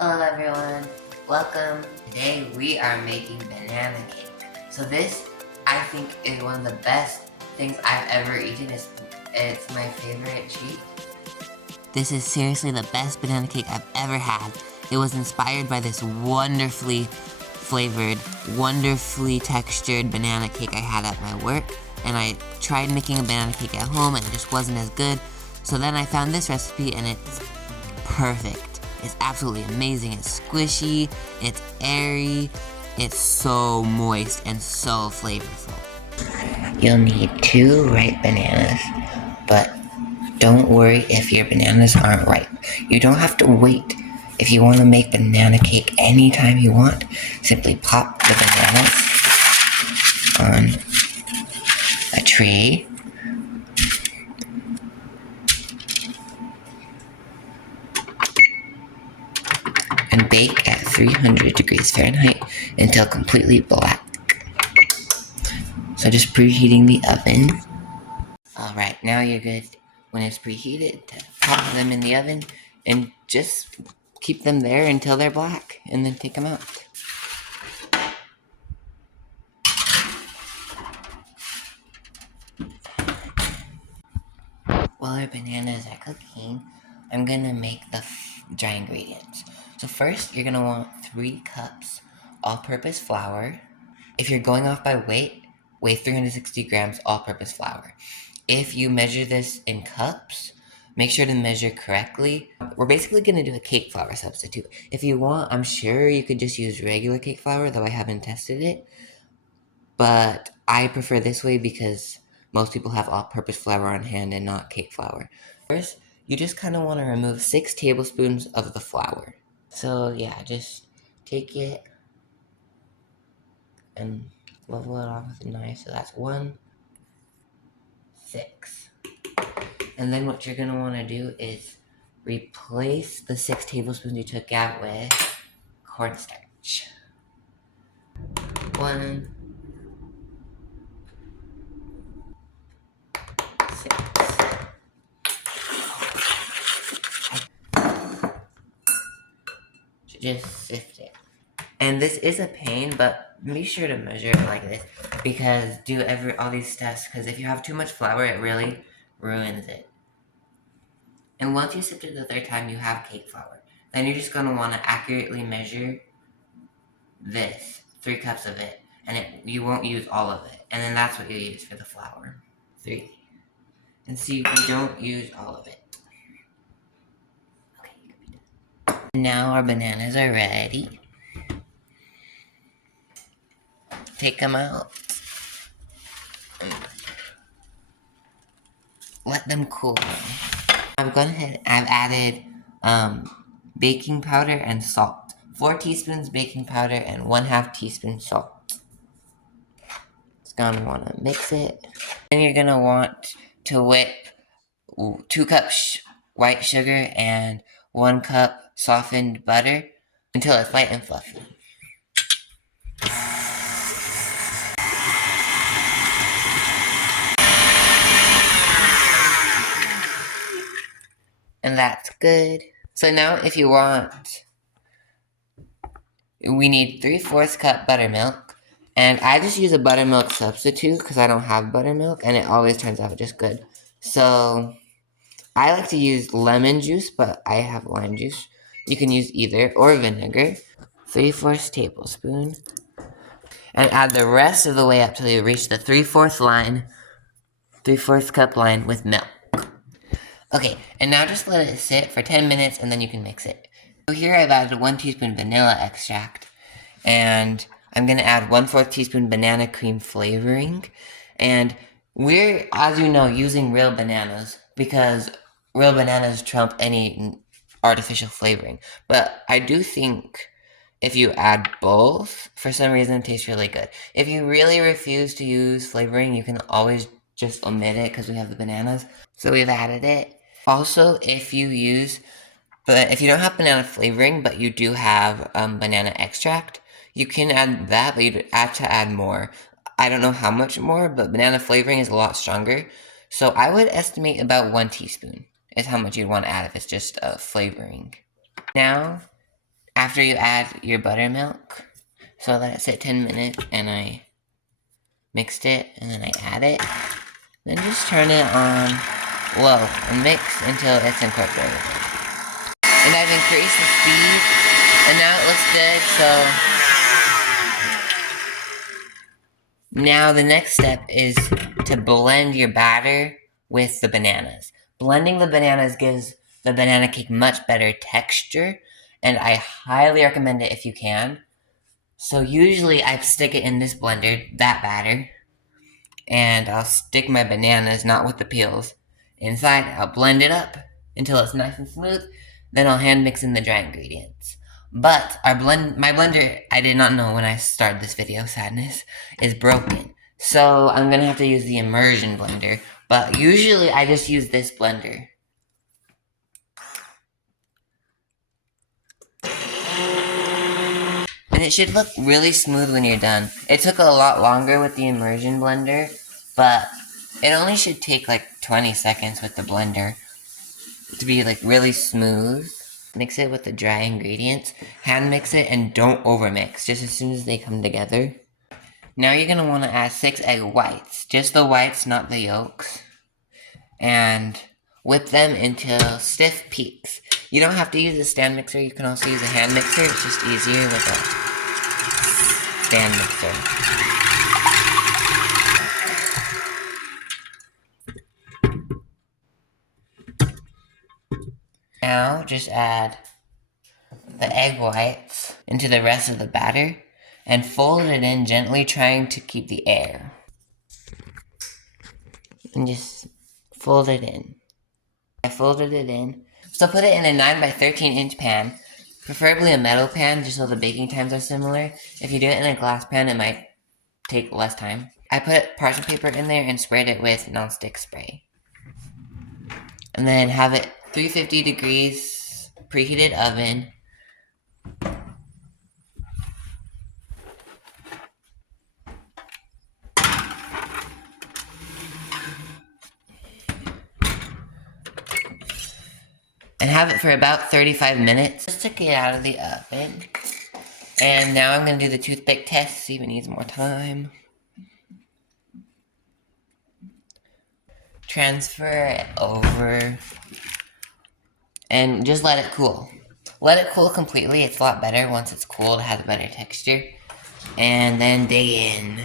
Hello everyone, welcome. Today we are making banana cake. So this, I think, is one of the best things I've ever eaten. It's my favorite treat. This is seriously the best banana cake I've ever had. It was inspired by this wonderfully flavored, wonderfully textured banana cake I had at my work. And I tried making a banana cake at home and it just wasn't as good. So then I found this recipe and it's perfect. It's absolutely amazing. It's squishy, it's airy, it's so moist and so flavorful. You'll need 2 ripe bananas, but don't worry if your bananas aren't ripe. You don't have to wait. If you want to make banana cake anytime you want, simply pop the bananas on a tree. And bake at 300 degrees Fahrenheit until completely black. So just preheating the oven. Alright, now you're good when it's preheated to pop them in the oven and just keep them there until they're black and then take them out. While our bananas are cooking, I'm gonna make the dry ingredients. So first, you're gonna want 3 cups all-purpose flour. If you're going off by weight, weigh 360 grams all-purpose flour. If you measure this in cups, make sure to measure correctly. We're basically gonna do a cake flour substitute. If you want, I'm sure you could just use regular cake flour, though I haven't tested it. But I prefer this way because most people have all-purpose flour on hand and not cake flour. First, you just kind of want to remove 6 tablespoons of the flour. So yeah, just take it and level it off with a knife. So that's 1, 6. And then what you're going to want to do is replace the 6 tablespoons you took out with cornstarch. 1, 6. Just sift it. And this is a pain, but be sure to measure it like this because do all these steps, because if you have too much flour, it really ruins it. And once you sift it the 3rd time, you have cake flour. Then you're just going to want to accurately measure this, 3 cups of it, and you won't use all of it. And then that's what you use for the flour. 3. And see, we don't use all of it. Okay, you can be done. Now our bananas are ready. Take them out. Let them cool. I've gone ahead, I've added baking powder and salt. 4 teaspoons baking powder and 1/2 teaspoon salt. Just gonna want to mix it. Then you're gonna want to whip 2 cups white sugar and 1 cup softened butter until it's light and fluffy. And that's good. So now if you want, we need 3/4 cup buttermilk. And I just use a buttermilk substitute because I don't have buttermilk and it always turns out just good. So I like to use lemon juice, but I have lime juice. You can use either or vinegar. 3/4 tablespoon. And add the rest of the way up till you reach the 3/4 line, 3/4 cup line with milk. Okay, and now just let it sit for 10 minutes and then you can mix it. So here I've added 1 teaspoon vanilla extract, and I'm going to add 1/4 teaspoon banana cream flavoring. And we're, as you know, using real bananas because real bananas trump any artificial flavoring. But I do think if you add both, for some reason it tastes really good. If you really refuse to use flavoring, you can always just omit it because we have the bananas. So we've added it. Also, if you don't have banana flavoring, but you do have banana extract, you can add that, but you'd have to add more. I don't know how much more, but banana flavoring is a lot stronger. So I would estimate about 1 teaspoon is how much you'd want to add if it's just flavoring. Now, after you add your buttermilk, so I let it sit 10 minutes and I mixed it and then I add it. Then just turn it on low and mix until it's incorporated. And I've increased the speed and now it looks good, so now the next step is to blend your batter with the bananas. Blending the bananas gives the banana cake much better texture, and I highly recommend it if you can. So usually I stick it in this blender, that batter, and I'll stick my bananas, not with the peels, inside. I'll blend it up until it's nice and smooth. Then I'll hand mix in the dry ingredients. But my blender, I did not know when I started this video, sadness, is broken. So I'm gonna have to use the immersion blender. But usually I just use this blender. And it should look really smooth when you're done. It took a lot longer with the immersion blender, but it only should take like 20 seconds with the blender to be like really smooth. Mix it with the dry ingredients, hand mix it, and don't overmix, just as soon as they come together. Now you're going to want to add 6 egg whites, just the whites, not the yolks, and whip them until stiff peaks. You don't have to use a stand mixer, you can also use a hand mixer, it's just easier with a stand mixer. Now just add the egg whites into the rest of the batter and fold it in gently, trying to keep the air. And just fold it in. I folded it in. So put it in a 9 by 13 inch pan, preferably a metal pan just so the baking times are similar. If you do it in a glass pan, it might take less time. I put parchment paper in there and sprayed it with nonstick spray. And then have it 350 degrees preheated oven. And have it for about 35 minutes. Just took it out of the oven. And now I'm going to do the toothpick test, see if it needs more time. Transfer it over. And just let it cool. Let it cool completely, it's a lot better once it's cooled, it has a better texture. And then dig in.